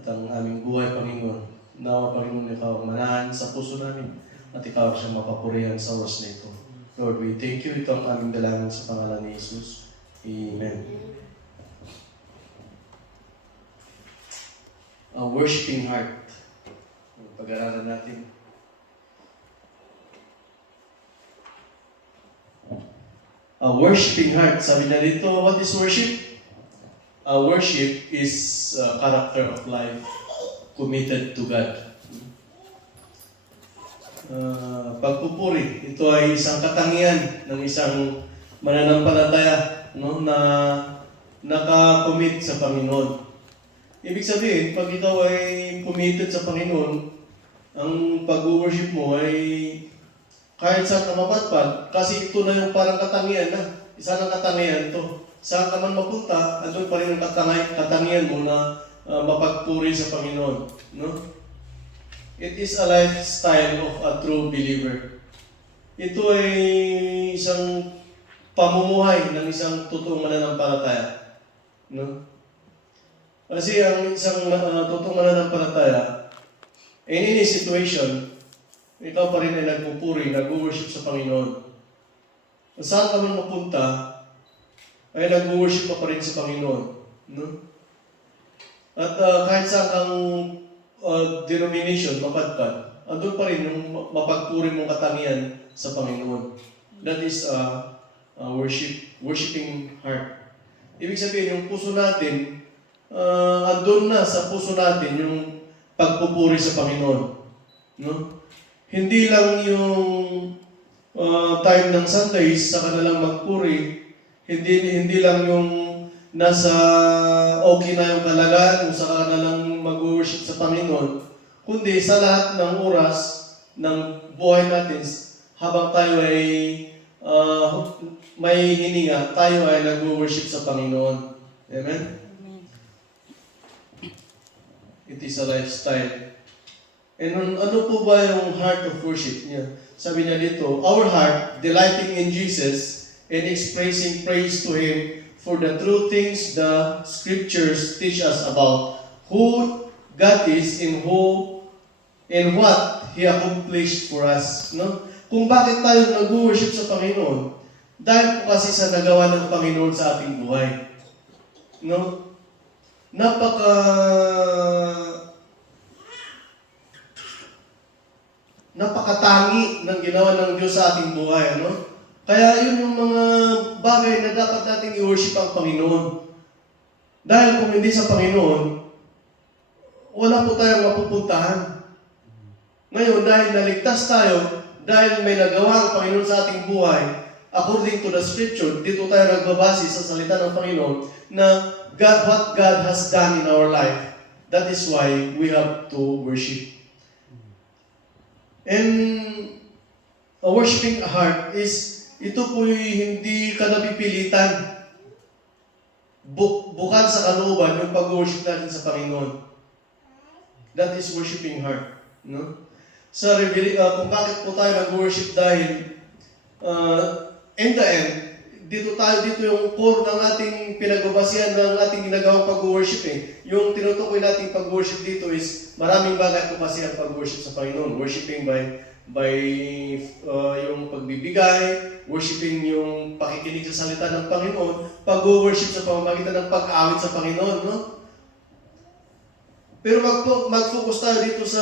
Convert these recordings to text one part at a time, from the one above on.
at ang aming buhay, Panginoon. Nawa, Panginoon, Ikaw ang manahan sa puso namin at Ikaw siyang mapapurihan sa oras na ito. Lord, we thank you. Ito ang aming dalangin sa pangalan ni Jesus. Amen. A worshiping heart. Pag-aralan natin. A worshiping heart. Sabi na dito, what is worship? Worship is a character of life committed to God. Pagpupuri, ito ay isang katangian ng isang mananampalataya, no, na nakakommit sa Panginoon. Ibig sabihin, pag ikaw ay committed sa Panginoon, ang pag-worship mo ay kahit saan ka mapadpad, kasi ito na yung parang katangian na. Isa ng katangian to. Saan ka man mapunta, andun pa rin ang katangian mo na mapagpuri sa Panginoon. No? It is a lifestyle of a true believer. Ito ay isang pamumuhay ng isang totoong mananampalataya. No? Kasi ang isang totoong mananampalataya, in any situation, ikaw pa rin ay nagpupuri, nag-worship sa Panginoon. Saan ka man mapunta, ay nag-worship ka pa rin sa Panginoon. No? At kahit saan kang denomination, mapadpad, andun pa rin yung mapagpuri mong katangian sa Panginoon. That is worshiping heart. Ibig sabihin, yung puso natin, andun na sa puso natin yung pagpupuri sa Panginoon. No? Hindi lang yung time ng Sundays, saka na lang magpuri. Hindi lang yung nasa okay na yung kalagayan kung saka na lang mag-worship sa Panginoon, kundi sa lahat ng oras ng buhay natin, habang tayo ay may hininga, tayo ay nag-worship sa Panginoon. Amen? It is a lifestyle. And ano po ba yung heart of worship niya? Sabi niya dito, our heart, delighting in Jesus and expressing praise to Him for the true things the Scriptures teach us about who God is and what He accomplished for us. No? Kung bakit tayo nag-worship sa Panginoon, dahil po kasi sa nagawa ng Panginoon sa ating buhay. No? Napakatangi ng ginawa ng Diyos sa ating buhay. No? Kaya yun yung mga bagay na dapat nating i-worship ang Panginoon. Dahil kung hindi sa Panginoon, wala po tayong mapupuntahan. Ngayon, dahil naligtas tayo, dahil may nagawa ang Panginoon sa ating buhay, according to the Scripture, dito tayo nagbabase sa salita ng Panginoon na what God has done in our life. That is why we have to worship. And a worshiping heart is ito po'y hindi ka napipilitan. Bukal sa kalooban yung pag-worship natin sa Panginoon. That is worshiping heart. No? Kung bakit po tayo nag-worship dahil in the end, dito yung core ng ating pinagbabasihan ng ating ginagawang pag-worship Yung tinutukoy nating pag-worship dito is maraming bagay po kasi ang pag-worship sa Panginoon. Worshiping by yung pagbibigay, worshiping yung pakikinig sa salita ng Panginoon, pag-worship sa pamamagitan ng pag-awit sa Panginoon, no? Pero mag-focus tayo dito sa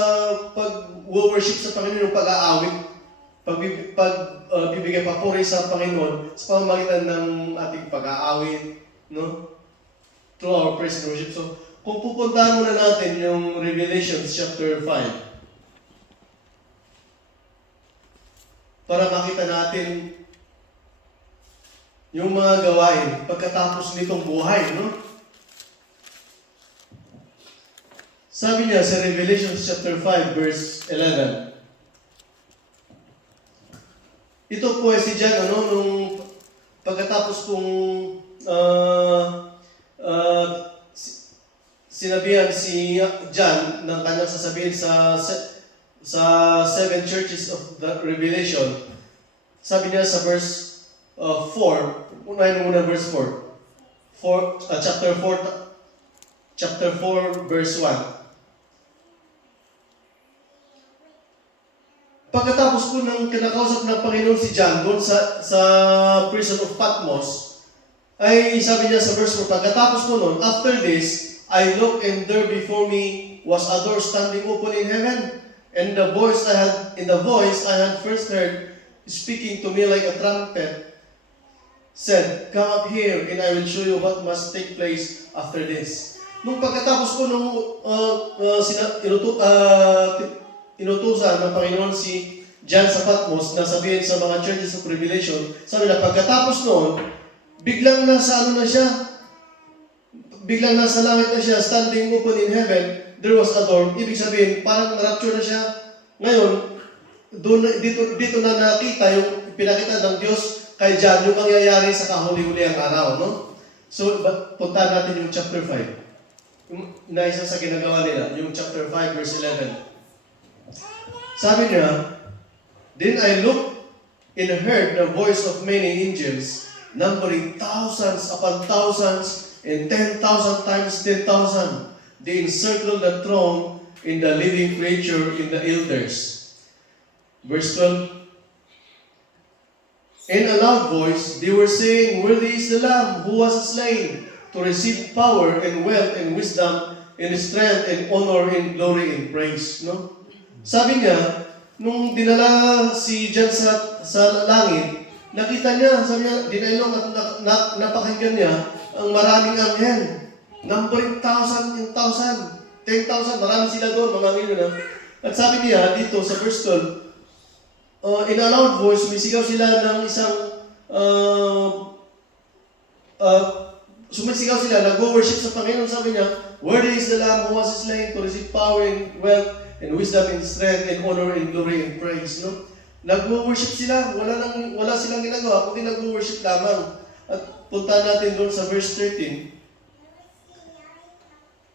pag-worship sa Panginoon, yung pag-aawit, pagbibigay papuri sa Panginoon sa pamamagitan ng ating pag-aawit, no? Through our praise and worship. So, kung pupuntahan muna natin yung Revelation chapter 5, para makita natin yung mga gawain pagkatapos nitong buhay, no? Sabi niya sa Revelation chapter 5, verse 11. Ito po ay si John, nung pagkatapos kong sinabihan si John ng kanyang sasabihin sa 7 churches of the Revelation, sabi niya sa verse 4, unahin mo muna verse 4. Chapter 4, verse 1. Pagkatapos po ng kinakausap ng Panginoon si John doon sa prison of Patmos, ay sabi niya sa verse 4, pagkatapos po noon, after this, I looked and there before me was a door standing open in heaven. And the voice I had first heard, speaking to me like a trumpet, said, "Come up here, and I will show you what must take place after this." Nung pagkatapos po nung inutusan ng Panginoon si John sa Patmos na sabihin sa mga churches of Revelation, sabi na pagkatapos noon, biglang nasa langit na siya, standing open in heaven, there was a door. Ibig sabihin, parang na-rapture na siya. Ngayon, dito na nakita yung pinakita ng Diyos kay John, yung mangyayari sa kahuli-huli ang araw, no? So, punta natin yung chapter 5. Yung inaisa sa ginagawa nila, yung chapter 5, verse 11. Sabi niya, "Then I looked and heard the voice of many angels, numbering thousands upon thousands, and 10,000 times 10,000. They encircled the throne in the living creature in the elders." Verse 12. In a loud voice, they were saying, "Worthy is the Lamb who was slain to receive power and wealth and wisdom and strength and honor and glory and praise." No? Sabi niya, nung dinala si John sa langit, nakita niya, sabi niya, dinailong at napakinggan niya ang maraming anghel. Numbering 1,000 and 1,000. 10,000, marami sila doon, mga anghel na. At sabi niya dito sa verse 12, in a loud voice, sumisigaw sila ng sumisigaw sila, nag-worship sa Panginoon. Sabi niya, "Worthy is the Lamb who was slain to receive power and wealth and wisdom and strength and honor and glory and praise." No? Nag-worship sila, wala silang ginagawa, kundi nag-worship lamang. At punta natin doon sa verse 13.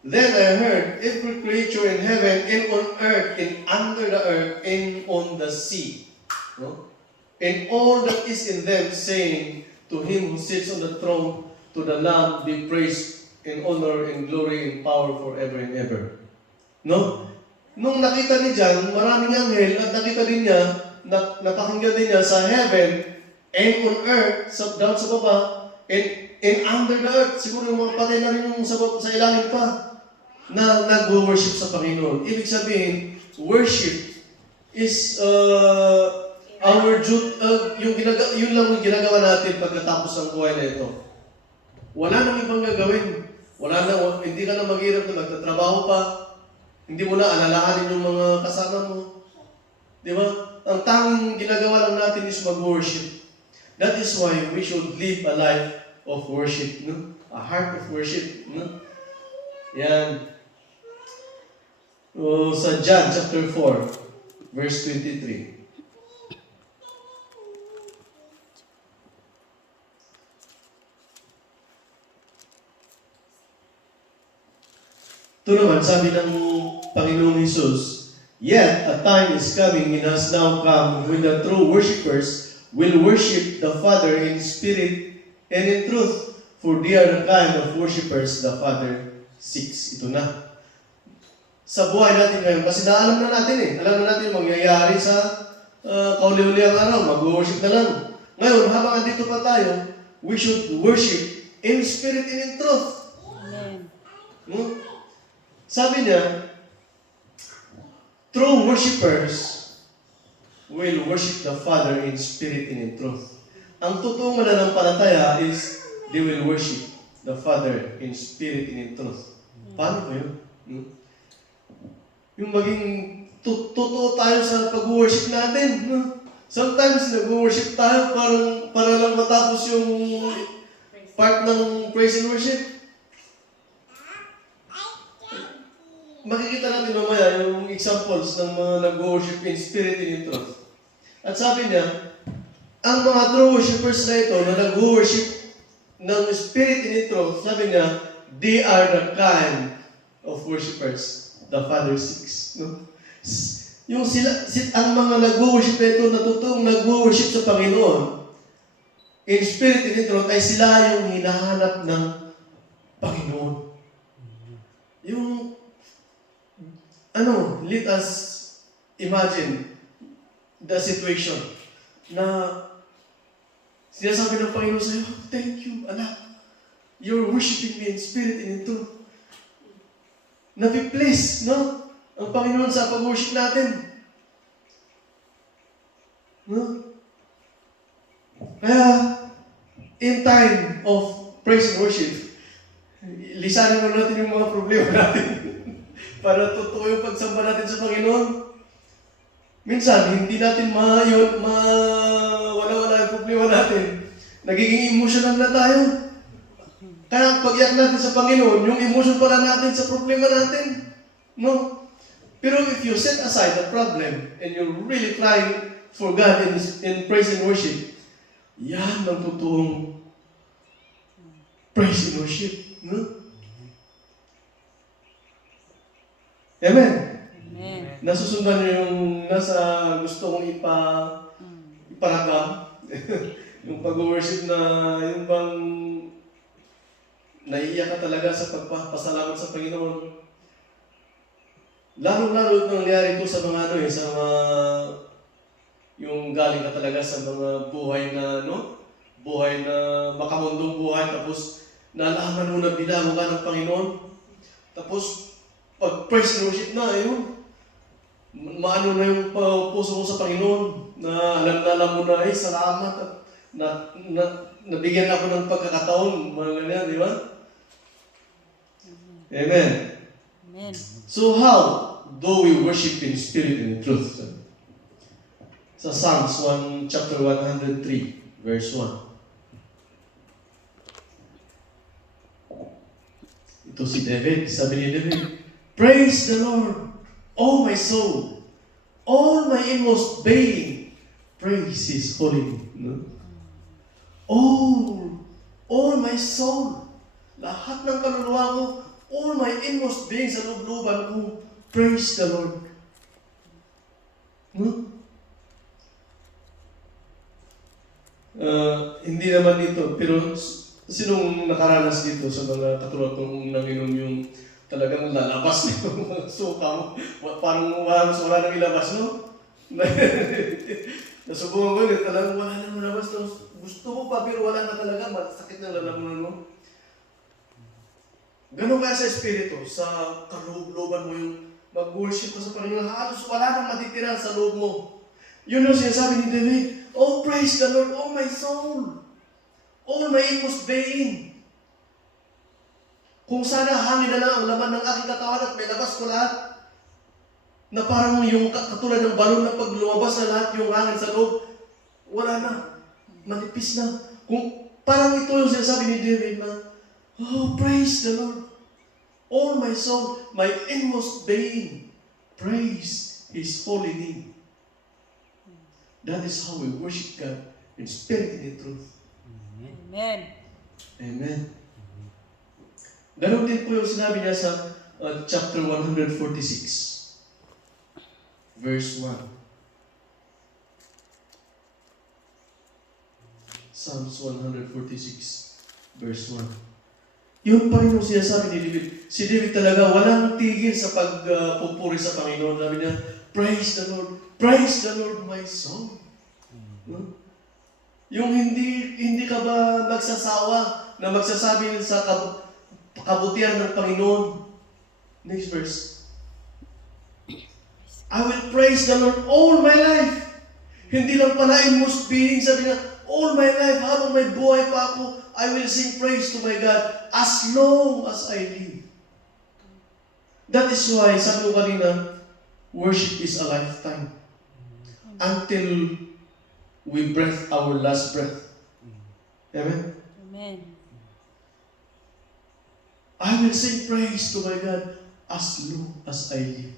"Then I heard every creature in heaven and on earth and under the earth and on the sea, no? And all that is in them, saying, to him who sits on the throne, to the Lamb be praise and honor and glory and power forever and ever." No? Nung nakita ni John, maraming anghel, at nakita din niya, napakinggan din niya sa heaven and on earth, down sa baba, and under the earth, siguro yung mga patay na rin yung sa ilalim pa, na nag-worship sa Panginoon. Ibig sabihin, worship is our duty, yun lang yung ginagawa natin pagkatapos ng buhay na ito. Wala nang ibang gagawin. Hindi ka na maghirap na magtatrabaho pa. Hindi mo na alalahanin yung mga kasama mo. Di ba? Ang tanging ginagawa lang natin is mag-worship. That is why we should live a life of worship. No? A heart of worship. No? Yan. Sa John chapter 4, verse 23. Ito naman, sabi ng Panginoong Jesus, "Yet a time is coming and has now come when the true worshipers will worship the Father in spirit and in truth, for they are the kind of worshipers the Father seeks." Ito na. Sa buhay natin ngayon, kasi alam na natin alam na natin yung mangyayari sa kauli-uli ang araw, mag-worship na lang. Ngayon, habang andito pa tayo, we should worship in spirit and in truth. Amen. Sabi niya, true worshipers will worship the Father in spirit and in truth. Ang totoong mananampalataya is they will worship the Father in spirit and in truth. Paano ba yun? Yung maging totoo tayo sa pag-worship natin. Sometimes nag-worship tayo para lang matapos yung part ng praise and worship. Makikita natin mamaya yung examples ng mga nag-worship in spirit and in truth. At sabi niya, ang mga true worshipers na ito na nag-worship ng spirit and in truth, sabi niya, they are the kind of worshipers the Father seeks. No? Yung ang mga nag-worship na ito, na totoong nag-worship sa Panginoon, in spirit and in truth, ay sila yung hinahanap ng Panginoon. Yung let us imagine, the situation na sinasabi ng Panginoon sa'yo, thank you, anak. You're worshiping me in spirit and in truth. Nabi-please, no? Ang Panginoon sa pag-worship natin. No? Kaya, in time of praise and worship, lisanin mo natin yung mga problema natin para totoo yung pagsamba natin sa Panginoon. Minsan, hindi natin wala yung problema natin. Nagiging emotional na tayo. Kaya ang pag-iyak natin sa Panginoon, yung emotion para natin sa problema natin. No? Pero if you set aside the problem and you're really crying for God in praise and worship, yan ang totoong praise and worship. No? Amen? Amen. Nasusundan niyo yung nasa gusto kong iparagam. Yung pag-worship na yung bang naiiyak ka talaga sa pagpapasalamat sa Panginoon. Lalo-lalo ito nangyari ito sa mga sa mga yung galing ka talaga sa mga buhay na makamundong buhay, tapos nalaman mo na binago ka ng Panginoon. Tapos pag praise and worship na, maano na yung puso mo sa Panginoon, na alam mo na, salamat at nabigyan ako ng pagkakataon, mga ganyan, di ba? Amen. Amen. So how do we worship in spirit and in truth? Sa Psalms chapter 103, verse 1. Ito si David, sabi ni David, praise the Lord, O my soul, all my inmost being, praise His holy name. No? All my soul, lahat ng kaluluwa ko, all my inmost being sa loob-looban ko, praise the Lord. No? Hindi naman dito, pero sinong nakaranas dito sa mga katulad kung nanginom yung talagang lalabas na yung mga suka mo? Parang wala nang ilabas, no? Nasubukan ko ulit, talagang wala nang ilabas. Gusto mo pa, pero wala na talaga. Masakit na lalamunan mo. Ganun kaya sa Espiritu, sa kaloob-looban mo yung mag-worship ka sa Panginoon, halos wala nang matitira sa loob mo. Yun yung sinasabi ni David, oh, praise the Lord, oh my soul, all my inmost being. Kung sana hangin na lang ang laman ng aking katawan at may labas ko lahat, na parang yung katulad ng balon na pag lumabas na lahat yung hangin sa loob, wala na, manipis na. Kung parang ito yung sinasabi ni David na, oh, praise the Lord, all my soul, my inmost being, praise His holy name. That is how we worship God in spirit and in truth. Amen. Amen. Ganon din po yung sinabi niya sa chapter 146, verse 1. Psalms 146, verse 1. Yun pa rin yung sinasabi ni David. Si David talaga walang tigil sa pagpupuri sa Panginoon. Sabi niya, praise the Lord, my soul. Yung hindi ka ba magsasawa na magsasabi sa kabutihan ng Panginoon? Next verse. I will praise the Lord all my life. Hindi lang pala inmost being, sabi niya, all my life, habang may buhay pa ako, I will sing praise to my God as long as I live. That is why, sabi ko kanina, worship is a lifetime. Until we breath our last breath. Amen? Amen. I will sing praise to my God as long as I live.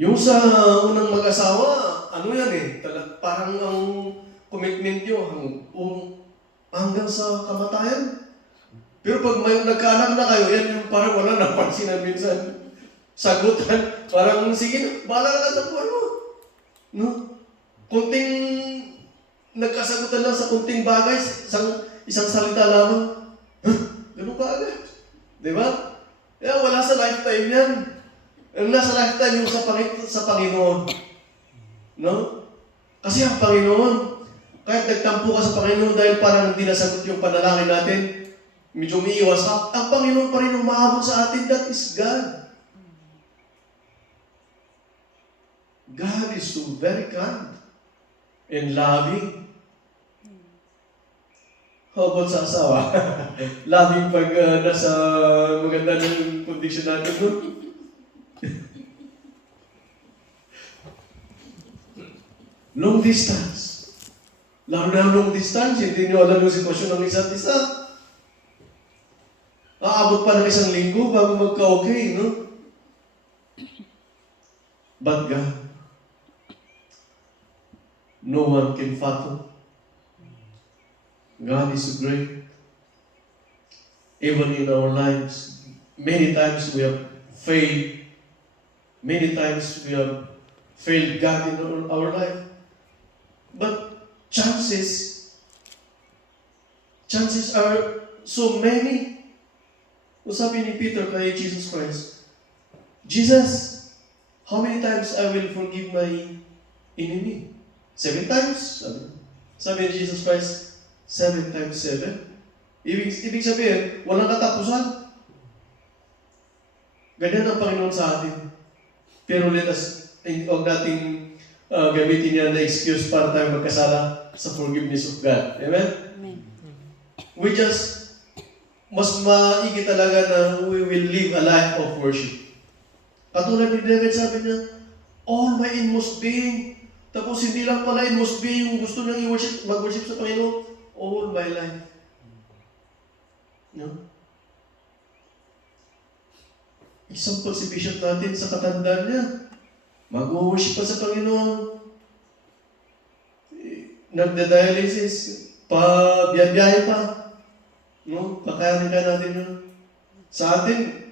Yung sa unang mag-asawa, ano yan parang ang commitment nyo hanggang sa kamatayan. Pero pag may nagkaanak na kayo, yan yung parang wala napansin na minsan. Sagutan, parang sige na, bahala ka sa buwan mo. No? Kunting nagkasagutan lang sa kunting bagay, isang salita lamang. Ganun ka agad. Di ba? Kaya wala sa lifetime yan. Ang nasa lifetime yung sa Panginoon. No? Kasi ang Panginoon, kahit nagtampo ka sa Panginoon dahil parang hindi nasagot yung panalangin natin, medyo umiiwas ka, ang Panginoon pa rin ang mahabol sa atin. That is God. God is so very kind and loving. How about sa asawa? Loving pag nasa maganda ng condition natin, no? Long distance. Lalo na long distance, hindi nyo alam yung sitwasyon ng isa't isa. Aabot pa ng isang linggo bago magka-okay, no? But God, no one can fathom. God is so great. Even in our lives, many times we have failed. Many times we have failed God in our life. But chances are so many. Kung sabi ni Peter kay Jesus Christ, Jesus, how many times I will forgive my enemy? 7 times? Sabi ni Jesus Christ, 7 times 7. Ibig sabihin, walang katapusan. Ganyan ang Panginoon sa atin. Pero huwag nating gamitin yan na excuse para tayo magkasala sa forgiveness of God. Amen? Amen. We just mas maigi talaga na we will live a life of worship. Katulad ni David, sabi niya, all my inmost being. Tapos hindi lang pala inmost being yung gusto niyang mag-worship sa Panginoon. All my life. No? Example si Bishop natin sa katandaan niya. Mag-worship pa sa Panginoon. Nagda-dialysis. Biyahe pa. No? Kakayanin ka natin yun. Sa atin,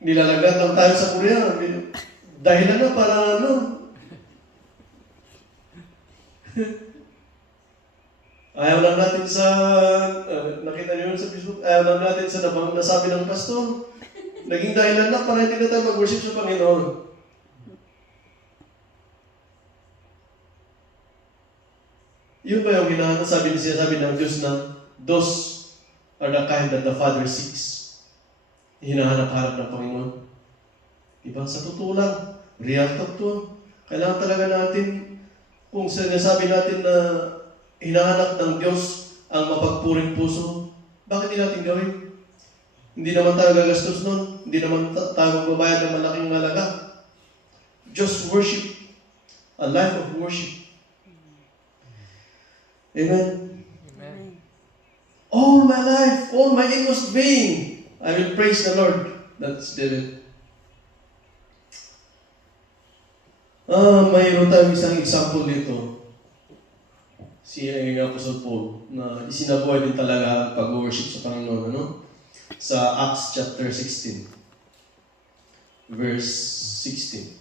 nilalagyan lang tayo sa Korea. Dahilan na para ano. Ayaw lang natin sa, nakita niyo yun sa Facebook, ayaw lang natin sa nasabi ng pastor. Naging dahilan na para hindi na tayo mag-worship sa Panginoon. Yun ba yung sabi ng Diyos na, those are the kind that the Father seeks. Hinahanap-hanap ng Panginoon. Diba? Sa totoo lang, real talk to. Kailangan talaga natin, kung sinasabi natin na hinahanap ng Diyos ang mapagpuring puso, bakit hindi natin gawin? Hindi naman tayo gagastos nun. Hindi naman tayo magbabayad ng malaking halaga. Just worship. A life of worship. Amen? Amen. All my life, all my inmost being, I will praise the Lord. That's David. Mayroon tayong isang example dito. Si Apostle Paul, na isinabuhay din talaga ang pag-worship sa Panginoon, ano? Sa Acts chapter 16, verse 16.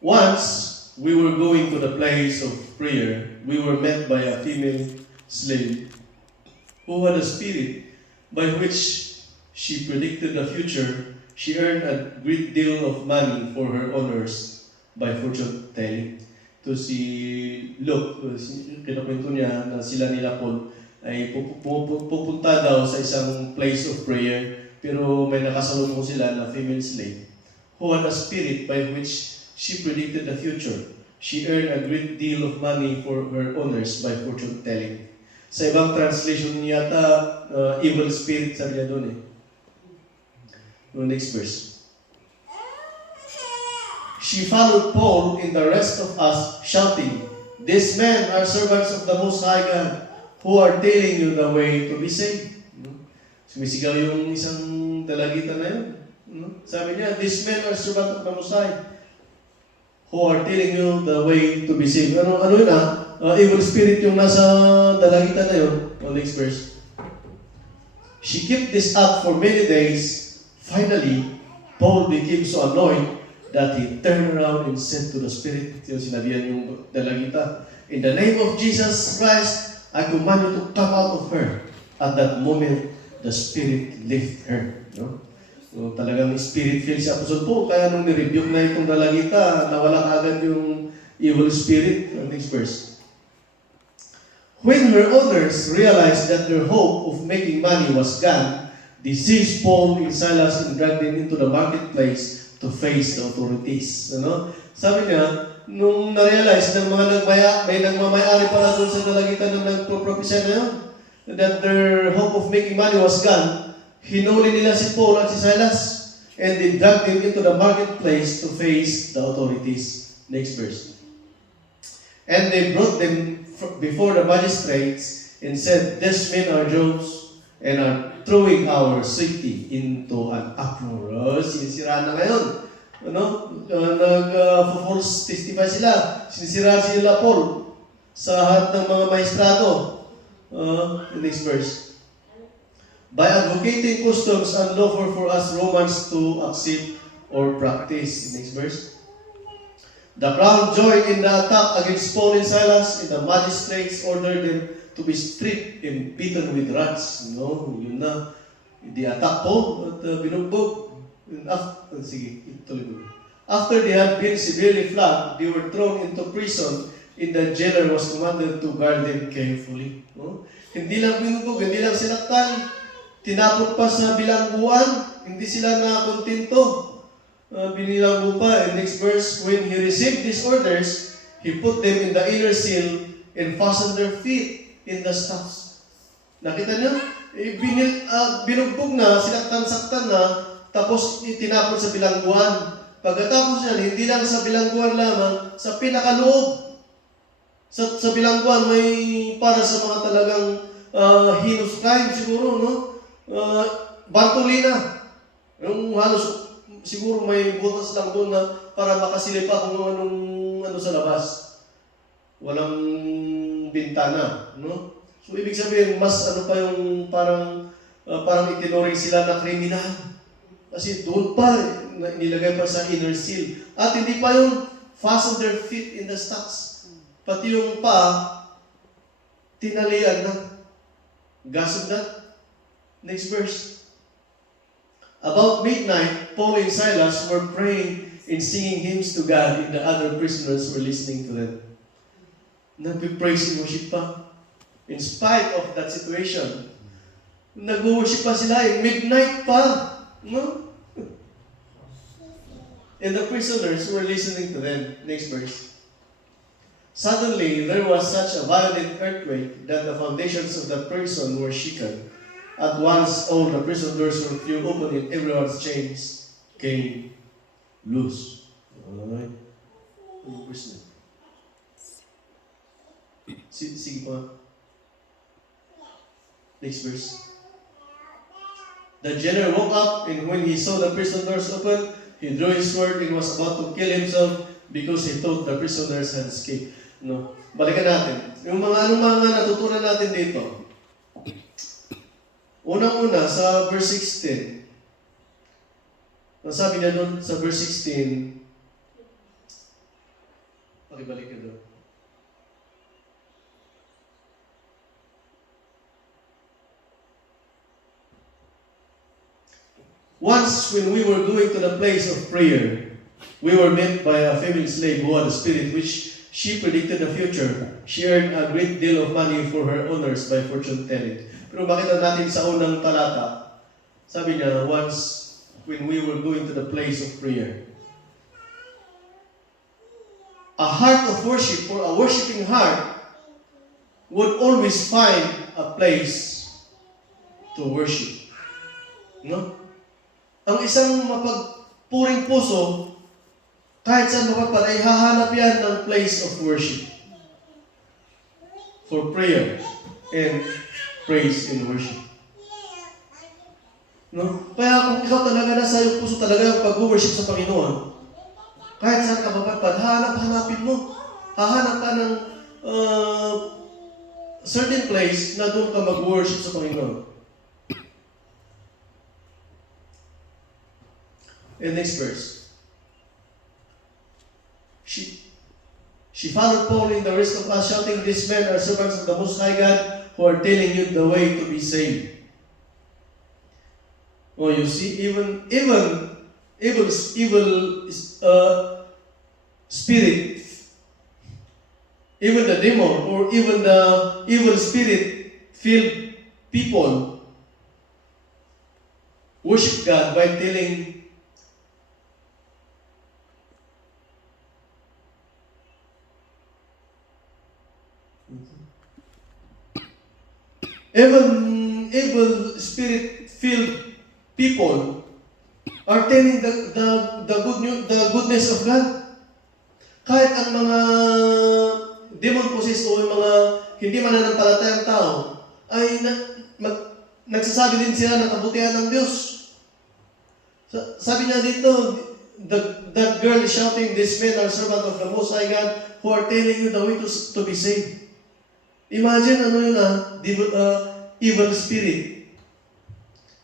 Once, we were going to the place of prayer. We were met by a female slave who had a spirit by which she predicted the future. She earned a great deal of money for her honors by fortune telling. To si Luke, kinakwento niya na sila nila Paul ay pupunta daw sa isang place of prayer, pero may nakasalubong sila na female slave who had a spirit by which she predicted the future. She earned a great deal of money for her honors by fortune telling. Sa ibang translation yata, evil spirit sabi niya doon eh. Next verse. She followed Paul and the rest of us, shouting, "These men are servants of the Most High God, who are telling you the way to be saved." Sumisigaw yung isang dalagita na yun. Sabi niya, "These men are servants of the Most High, who are telling you the way to be saved." Ano yun evil spirit yung nasa dalagita na yun. Next verse. She kept this up for many days. Finally, Paul became so annoyed that he turned around and said to the spirit, yung sinabihan yung dalagita, "In the name of Jesus Christ, I command you to come out of her. At that moment, the Spirit left her. No? So, talagang Spirit-filled si Apostle Paul. Kaya nung nirebuke na itong dalagita, nawala agad yung evil spirit. Next verse. When her owners realized that their hope of making money was gone, they seized Paul and Silas and dragged them into the marketplace to face the authorities. Ano? Sabi niya, nung na-realize ng mga may nagmamayari pala doon sa dalagitan na nagpropropesya na yun, that their hope of making money was gone, hinuli nila si Paul at si Silas and they dragged them into the marketplace to face the authorities. Next verse. And they brought them before the magistrates and said, "These men are Jews and are throwing our city into an uproar." Sinisira na ngayon. Nag-false testify sila. Sinisira sila Paul sa harap ng mga maestrado. Next verse. By advocating customs unlawful for us Romans to accept or practice. Next verse. The crowd joined in the attack against Paul and Silas, and the magistrates ordered them to be stripped and beaten with rods. Yun na. Di-attack Paul at binugbog. Sige, ituloy mo. After they had been severely flogged, they were thrown into prison, and the jailer was commanded to guard them carefully. Hindi lang binugbog, hindi lang sinaktan, tinapot pa sa bilangguan, hindi sila nakontento. Binilanggo pa, in next verse, when he received these orders, he put them in the inner cell and fastened their feet in the stocks. Nakita niyo? Binugbog na, sinaktan-saktan na, tapos itinapon sa bilangguan. Pagkatapos yan, hindi lang sa bilangguan lamang, sa pinakaloob. Sa bilangguan, may para sa mga talagang heinous crime siguro, no? Bartolina. Yung halos siguro may butas lang doon na para makasilip pa kung ano sa labas. Walang bintana, no? So ibig sabihin mas pa yung parang itinuring sila na kriminal. Kasi doon pa nilagay pa sa inner seal. At hindi pa yung fasten their feet in the stocks. Pati yung pa tinalian na. Gasod na. Next verse. About midnight, Paul and Silas were praying and singing hymns to God, and the other prisoners were listening to them. Nag-praise and worship pa. In spite of that situation, nag-worship pa sila midnight pa. No? And the prisoners were listening to them. Next verse. Suddenly, there was such a violent earthquake that the foundations of the prison were shaken. At once, all the prison doors were flew open and everyone's chains came loose. Alright. Sige pa. Next verse. The jailer woke up, and when he saw the prison doors open, he drew his sword and was about to kill himself because he thought the prisoners had escaped. No. Balikan natin. Yung mga natutunan natin dito. Unang-una, sa verse 16, nasabi niya doon sa verse 16, pakibalik ka doon. Once, when we were going to the place of prayer, we were met by a female slave who had a spirit which she predicted the future. She earned a great deal of money for her owners by fortune telling. Pero makita natin sa unang talata, sabi niya, once when we were going to the place of prayer, a heart of worship or a worshiping heart would always find a place to worship. No? Ang isang mapagpuring puso, kahit saan mapagpad, ay hahanap yan ng place of worship for prayer and praise and worship. No? Kaya kung ikaw talaga nasa iyong puso talaga yung pag-worship sa Panginoon, kahit saan ka mapagpad, hanapin mo. Hahanap ka ng certain place na doon ka mag-worship sa Panginoon. And next verse. She followed Paul and the rest of us, shouting, "These men are servants of the Most High God who are telling you the way to be saved." Oh, you see, evil spirit, even the demon or even the evil spirit-filled people worship God by telling even evil spirit-filled people are telling the good news, the goodness of God. Kahit ang mga demon-possessed o yung mga hindi mananampalatayang tao ay nagsasabi din sila ng kabutihan ng Diyos. Sabi niya dito, that girl is shouting, "These men are servants of the Most High God who are telling you the way to be saved." Imagine ano yun evil spirit.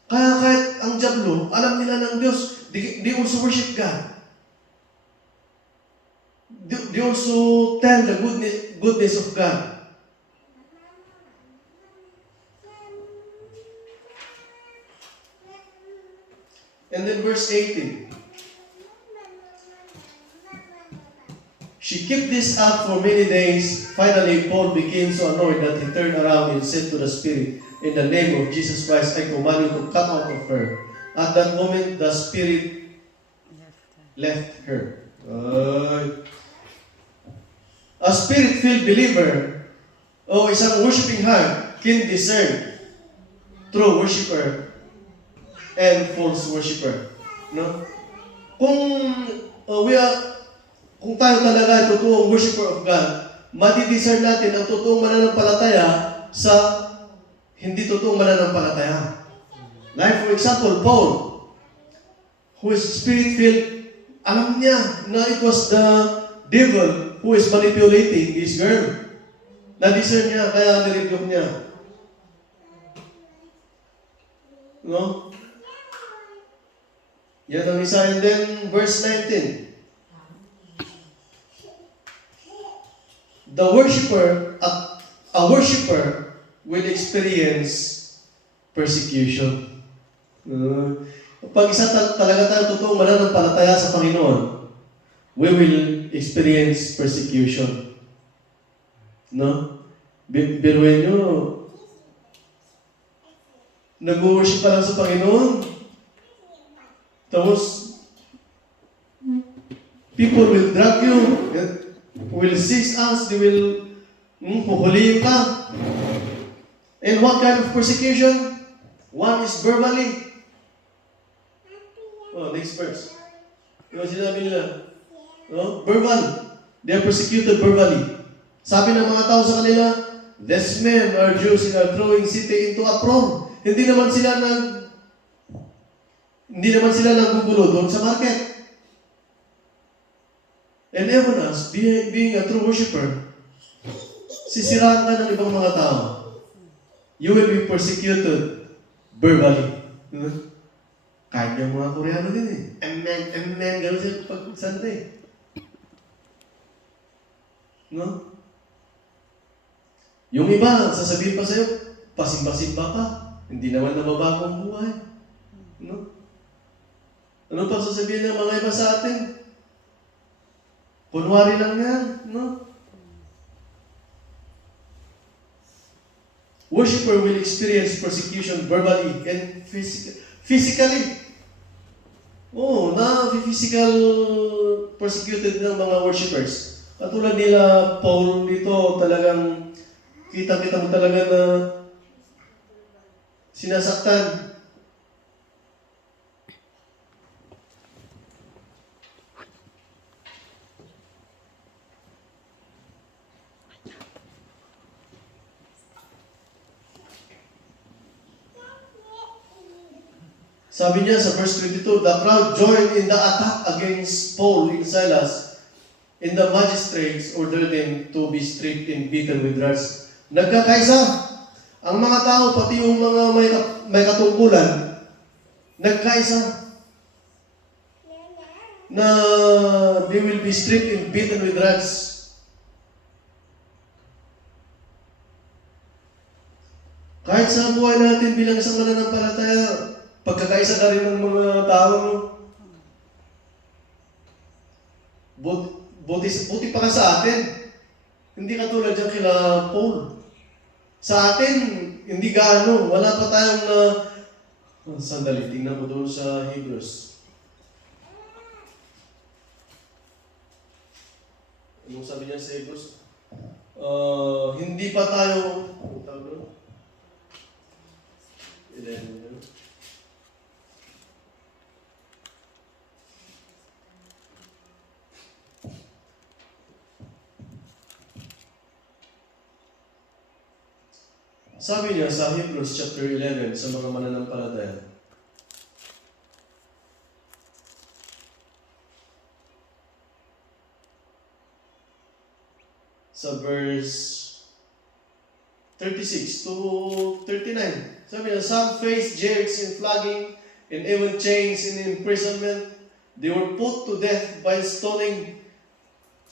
Kaya kahit ang diablo, alam nila ng Diyos, they also worship God. They also tell the goodness of God. And then verse 18. She kept this up for many days. Finally, Paul became so annoyed that he turned around and said to the spirit, "In the name of Jesus Christ, I command you to come out of her." At that moment, the spirit left her. A spirit-filled believer o isang worshiping heart can discern true worshiper and false worshiper. No? Kung tayo talaga ay totoong worshiper of God, madidiscern natin ang totoong mananampalataya sa hindi totoong mananampalataya. Like for example, Paul, who is spirit-filled, alam niya na it was the devil who is manipulating this girl. Na-discern niya, kaya nirebuke niya. No? Yan ang isa. And then, verse 19. A worshiper will experience persecution. Pag isa talaga tayo totoong mananampalataya sa Panginoon, we will experience persecution. No? Biruin nyo, nag-worship pa lang sa Panginoon, tapos, people will drag you, will seize us, they will puhulihin ka. And what kind of persecution? One is verbally. Oh, next verse. Ano sinabi nila? No? Verbal. They are persecuted verbally. Sabi ng mga tao sa kanila, "These men are Jews and are throwing city into uproar." Hindi naman sila naggugulo doon sa market. And even us, being a true worshiper, sisiraan ka ng ibang mga tao. You will be persecuted verbally. Kahit yung mga Koreano din eh. Amen, gano'n sila pag Sunday. No? Yung iba, sasabihin pa sa'yo, pasimba-simba ka. Hindi naman nababago ang buhay. No? Ano pa sasabihin ng mga iba sa atin? Kunwari lang yan, no? Worshipper will experience persecution verbally and physically. Oh, physical persecuted ng mga worshipers. Katulad nila Paul dito, talagang kita mo talaga na sinasaktan. Sabi niya sa verse 22, "The crowd joined in the attack against Paul and Silas, and the magistrates ordered them to be stripped and beaten with rods." Nagkakaisa. Ang mga tao, pati yung mga may katungkulan, nagkaisa na they will be stripped and beaten with rods. Kahit sa buhay natin bilang isang mananampalataya, pagkakaisa na rin ng mga tao, no? Buti pa ka sa atin. Hindi katulad dyan kila Paul. Sa atin, hindi gaano. Wala pa tayong sandali, tingnan ko doon sa Hebrews. Anong sabi niya sa Hebrews? Hindi pa tayo... Tawag doon? 11. Sabi niya sa Hebrews chapter 11 sa mga mananampalataya, sa verse 36 to 39. Sabi niya, some faced jails and flogging and even chains and imprisonment. They were put to death by stoning.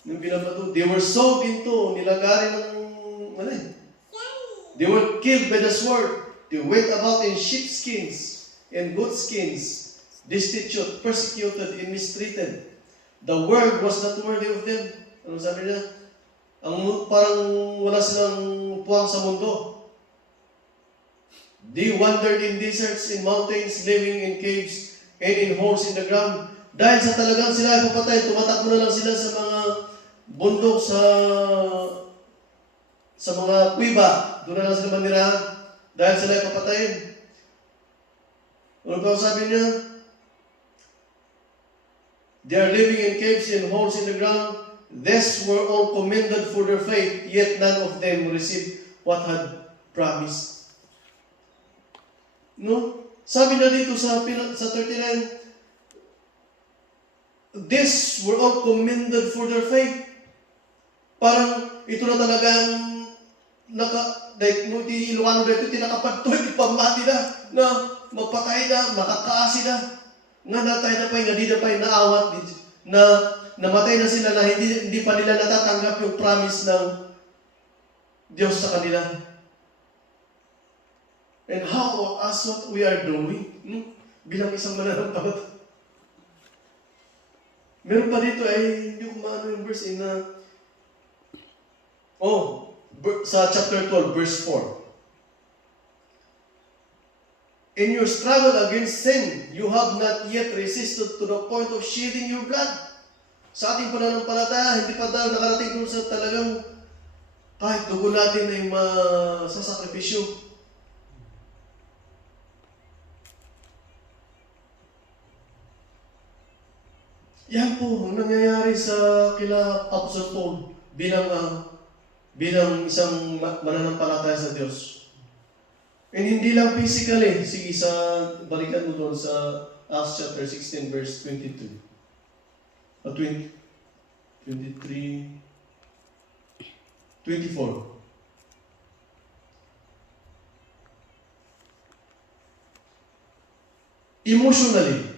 They were sold into, nilagari ng, they were killed by the sword. They went about in sheepskins and goatskins, destitute, persecuted, and mistreated. The world was not worthy of them. Ano sabi niya? Parang wala silang puwang sa mundo. They wandered in deserts, in mountains, living in caves, and in holes in the ground. Dahil sa talagang sila ay papatay, tumatakbo na lang sila sa mga bundok, sa mga kuiba. Doon na lang sila manirahan. Dahil sila ay papatayin. Ano pa sabi niya? They are living in caves and holes in the ground. These were all commended for their faith, yet none of them received what had promised. No? Sabi na dito sa 39, these were all commended for their faith. Parang ito na talagang Ilocano dito, tinakapagtuloy, ipamati na mapatay na, makakaasi na, nga natay na pa'y, nga di na pa'y naawat, na namatay na sila na hindi pa nila natatanggap yung promise ng Diyos sa kanila. And how us what we are doing, bilang isang mananampalataya. Meron pa dito ay, hindi ko maano yung verse sa chapter 12, verse 4. In your struggle against sin, you have not yet resisted to the point of shedding your blood. Sa ating pananampalataya, hindi pa daw nakarating doon sa talagang kahit dugo natin ay masasakripisyo. Yan po ang nangyayari sa kila Apostle Paul bilang isang mananampalataya sa Diyos. And hindi lang physically. Sige, balikan mo doon sa Acts chapter 16, verse 22. 23, 24. Emotionally.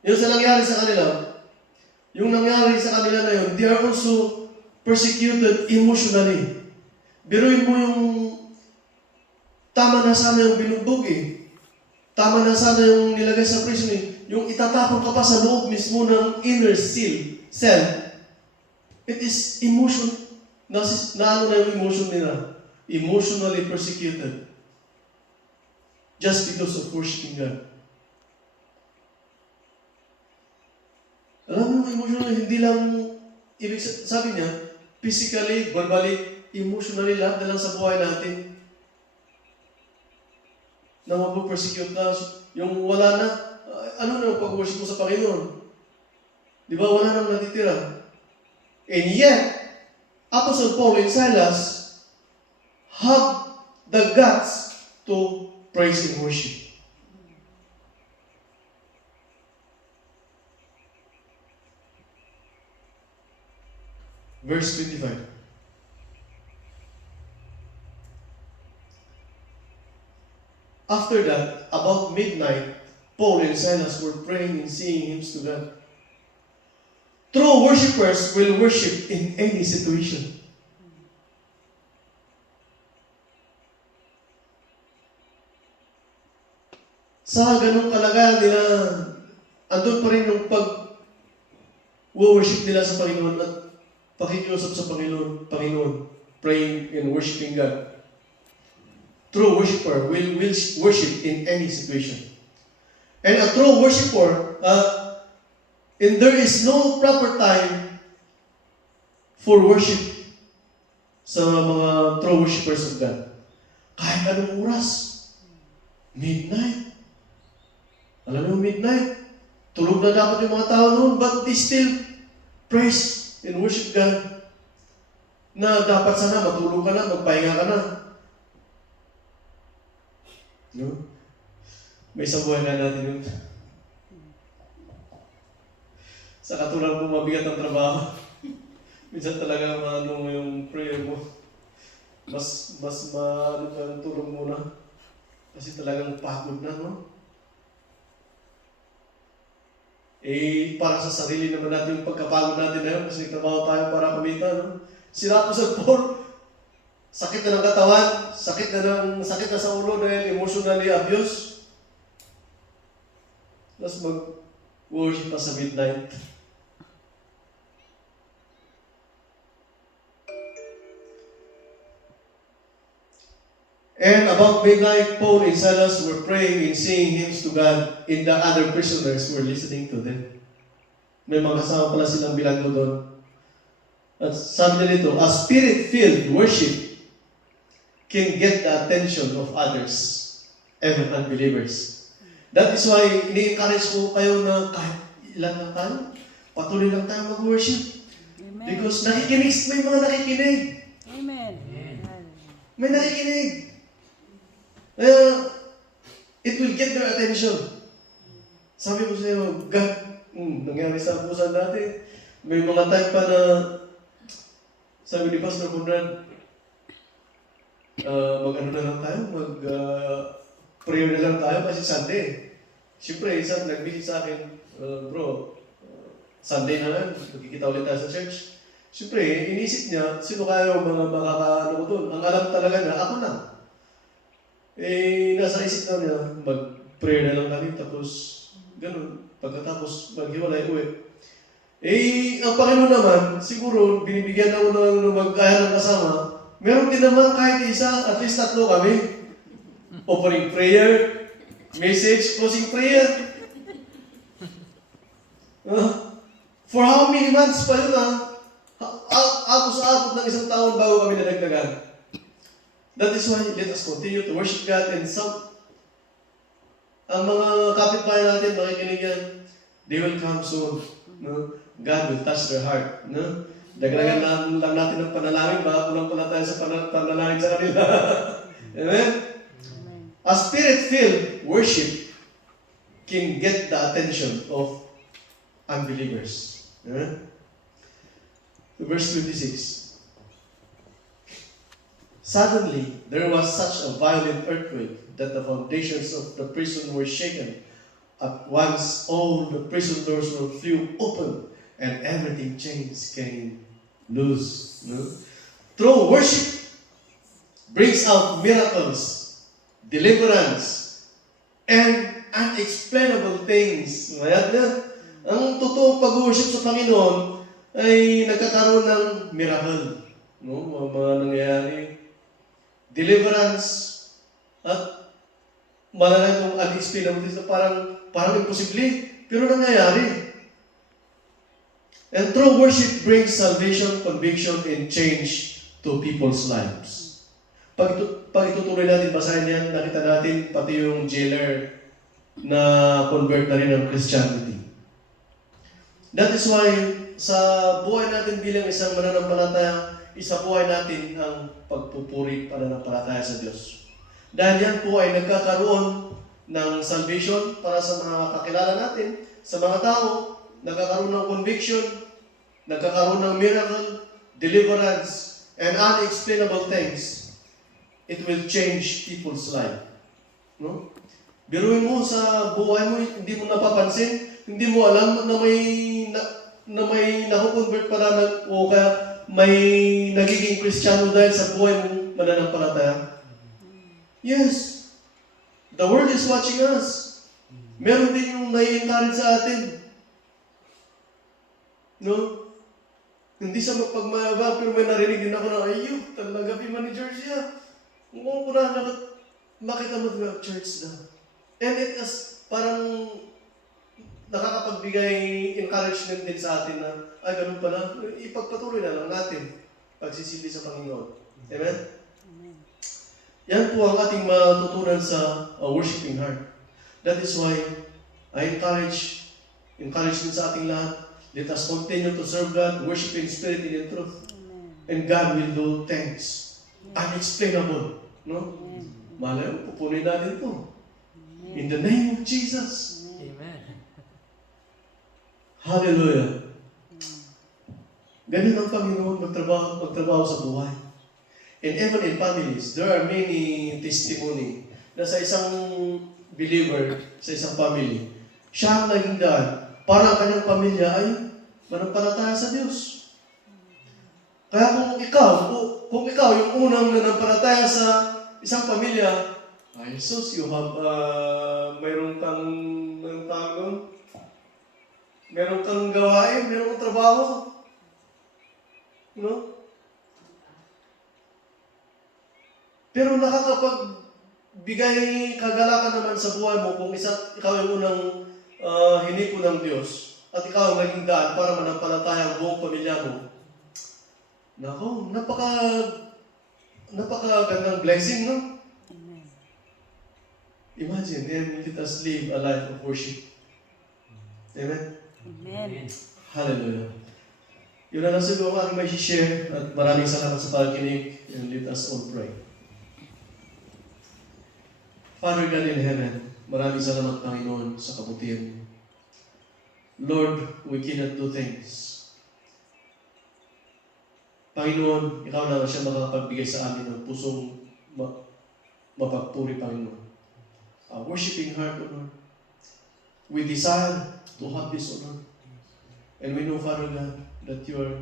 Yung nangyari sa kanila, na yun, they are also persecuted emotionally. Biruin mo yung tama na sana yung binugbog eh. Tama na sana yung nilagay sa prison eh. Yung itatapon ka pa sa loob mismo ng inner cell. It is emotion. Na ano na yung emotion nila? Emotionally persecuted. Just because of worshiping God. Alam mo, emotional, hindi lang, sabi niya, physically, verbally, emotionally, lahat na lang sa buhay natin. Na mag-persecute na, yung wala na, ano na yung pag-worship mo sa Panginoon? Di ba, wala nang natitira. And yet, Apostle Paul and Silas have the guts to praise and worship. Verse 25. After that, about midnight, Paul and Silas were praying and singing hymns to God. True worshipers will worship in any situation. sa ganung kalagayan nila, andun pa rin yung pag-worship nila sa Panginoon at pakikiusap sa Panginoon, praying and worshiping God. True worshiper will worship in any situation. And a true worshiper, and there is no proper time for worship sa mga true worshipers of God. Kahit anong oras, midnight. Alam mo, midnight. Tulog na dapat yung mga tao noon, but they still praise and worship God. Na dapat sana matulog ka na, magpahinga ka na. No? May isang buhay na natin yun. Sa katulad mo, mabigat ang trabaho. Minsan talaga maano mo yung prayer mo. Mas maano ka ng tulog muna. Kasi talagang pagod na, no? Para sa sarili naman natin yung pagkapagod natin na yun kasi nagtrabaho tayo para kumita, no? Sila po sa Paul, sakit na ng katawan, sakit na sa ulo dahil emotionally abused. Tapos mag-worship pa sa midnight. And about midnight, Paul and Silas were praying and singing hymns to God, and the other prisoners were listening to them. May mga kasama pala silang bilanggo doon. At sabi niya dito, a spirit-filled worship can get the attention of others, even unbelievers. That is why, ini-encourage ko kayo na kahit ilan lang tayo, patuloy lang tayo mag-worship. Amen. Because may mga nakikinig. Amen. May nakikinig. It will get their attention. Sabi ko sa iyo, God, nangyari sa pusan dati, may mga time pa na, sabi ni Pastor Conrad, mag-ano na lang tayo, prayer na lang tayo kasi Sunday. Siyempre, isang nag-visit sa akin, bro, Sunday na lang, magkikita ulit tayo sa church. Siyempre, inisip niya, sino kayo mga makakaano ko doon? Ang alam talaga na, ako lang. Nasa isip na niya, mag-prayer na lang kami, tapos ganun. Pagkatapos maghiwalay uwi. Ang Panginoon naman, siguro, binibigyan ako ng mag-aya ng kasama. Meron din naman kahit isa, at least 3 kami. Opening prayer, message, closing prayer. For how many months pa yun ako sa abot ng 1 taon bago kami nadagdagan. That is why let us continue to worship God and ang mga kapitbahay natin, makikinig yan, they will come soon. No? God will touch their heart. No? Dagdagan lang natin ng panalangin, baka kulang pala tayo sa panalangin sa kanila. Amen? A spirit-filled worship can get the attention of unbelievers. Amen? Verse 26. Suddenly, there was such a violent earthquake that the foundations of the prison were shaken. At once, all the prison doors were flew open, and everything changed, came loose. No? True worship brings out miracles, deliverance, and unexplainable things. Mayad na. Ang totoong pag-worship sa Panginoon ay nagkakaroon ng miracle. No? Mga nangyayari. Deliverance at malalay kung unexplainable na parang imposible, pero nangyayari. And true worship brings salvation, conviction, and change to people's lives. Pag itutuloy natin, basahin yan, nakita natin pati yung jailer na convert na rin ng Christianity. That is why sa buhay natin bilang isang mananampalataya, isa buhay natin ang pagpupuri pananampalataya sa Diyos. Dahil yan po ay nagkakaroon ng salvation para sa mga kakilala natin, sa mga tao, nagkakaroon ng conviction, nagkakaroon ng miracle, deliverance, and unexplainable things. It will change people's life. No? Biruin mo sa buhay mo, hindi mo napapansin, hindi mo alam na may nakukonvert pala o kaya may nagiging Kristiyano dahil sa buhay mong mananampalataya. Yes. The world is watching us. Meron din yung nai-encourage sa atin. No? Hindi sa mapagmayabang, pero may narinig din ako na, ayun, talaga manager siya. Kung ko na makita mo na church na. And it is parang nakakapagbigay encouragement din sa atin na, ay, ganun pala, ipagpatuloy na lang natin pagsisilbi sa Panginoon. Amen? Amen. Yan po ang ating matutunan sa worshiping heart. That is why I encourage din sa ating lahat, let us continue to serve God, worship in spirit and in truth. Amen. And God will do things unexplainable. No? Amen. Malay mo, pupunin natin ito. Amen. In the name of Jesus. Amen. Hallelujah. Ganun ang Panginoon magtrabaho sa buhay. And even in families, there are many testimony na sa isang believer, sa isang family, siya ang naging daan para ang kanyang pamilya ay manampalataya sa Diyos. Kaya kung ikaw yung unang nanampalataya sa isang pamilya, ay Jesus, you have, mayroon kang gawain, mayroon kang trabaho. No? Pero nakakapagbigay kagalakan naman sa buhay mo kung ikaw yung unang hinipo ng Diyos at ikaw ang naging daan para manampalataya ang buong pamilya mo. Nako, napakagandang blessing, no? Amen. Imagine, and let us live a life of worship. Amen? Amen. Hallelujah. Yun na lang siguro ang aking may share at maraming salamat sa pagkinig and let us all pray. Father God in heaven, maraming salamat Panginoon sa kabutihan mo. Lord, we cannot do things. Panginoon, Ikaw lang siya makapagbigay sa amin ng pusong mapagpuri, Panginoon. A worshiping heart, O Lord. We desire to have this, O Lord. And we know, Father God, that you are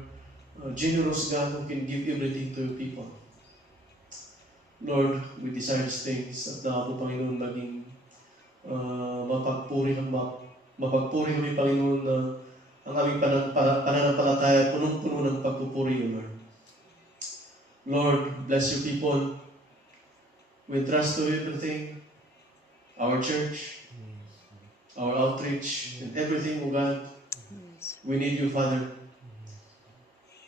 a generous God who can give everything to your people. Lord, we desire these things at na po, Panginoon, maging mapagpuri kami, Panginoon, na ang aming pananampalataya punong-puno ng pagpupuri, O Lord. Lord, bless your people. We trust to everything, our church, our outreach, and everything, O God. We need you, Father.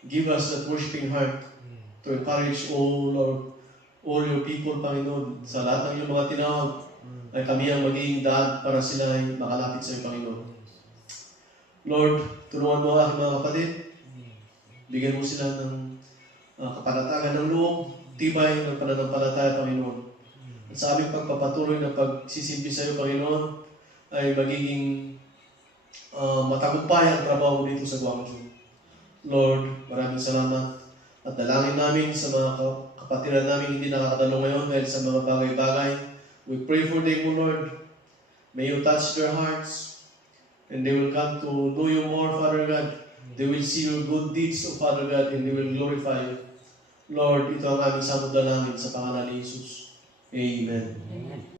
Give us that worshiping heart to encourage all your people, Panginoon. Sa lahat ng iyong mga tinawag, ay kami ang magiging daan para sila ay makalapit sa iyo, Panginoon. Lord, tulungan mo ang aking mga kapatid. Bigyan mo sila ng kapanatagan ng loob, tibay ng pananampalataya, Panginoon. At sa aming pagpapatuloy na pagsisilbi sa iyo, Panginoon, ay magiging matagumpay ang trabaho dito sa Guangzhou. Lord, maraming salamat. At dalangin namin sa mga kapatiran namin hindi nakakadalo ngayon dahil sa mga bagay-bagay. We pray for them, O Lord. May you touch their hearts and they will come to know you more, Father God. They will see your good deeds, O Father God, and they will glorify you. Lord, ito ang aming samod dalangin sa pangalan ni Jesus. Amen. Amen.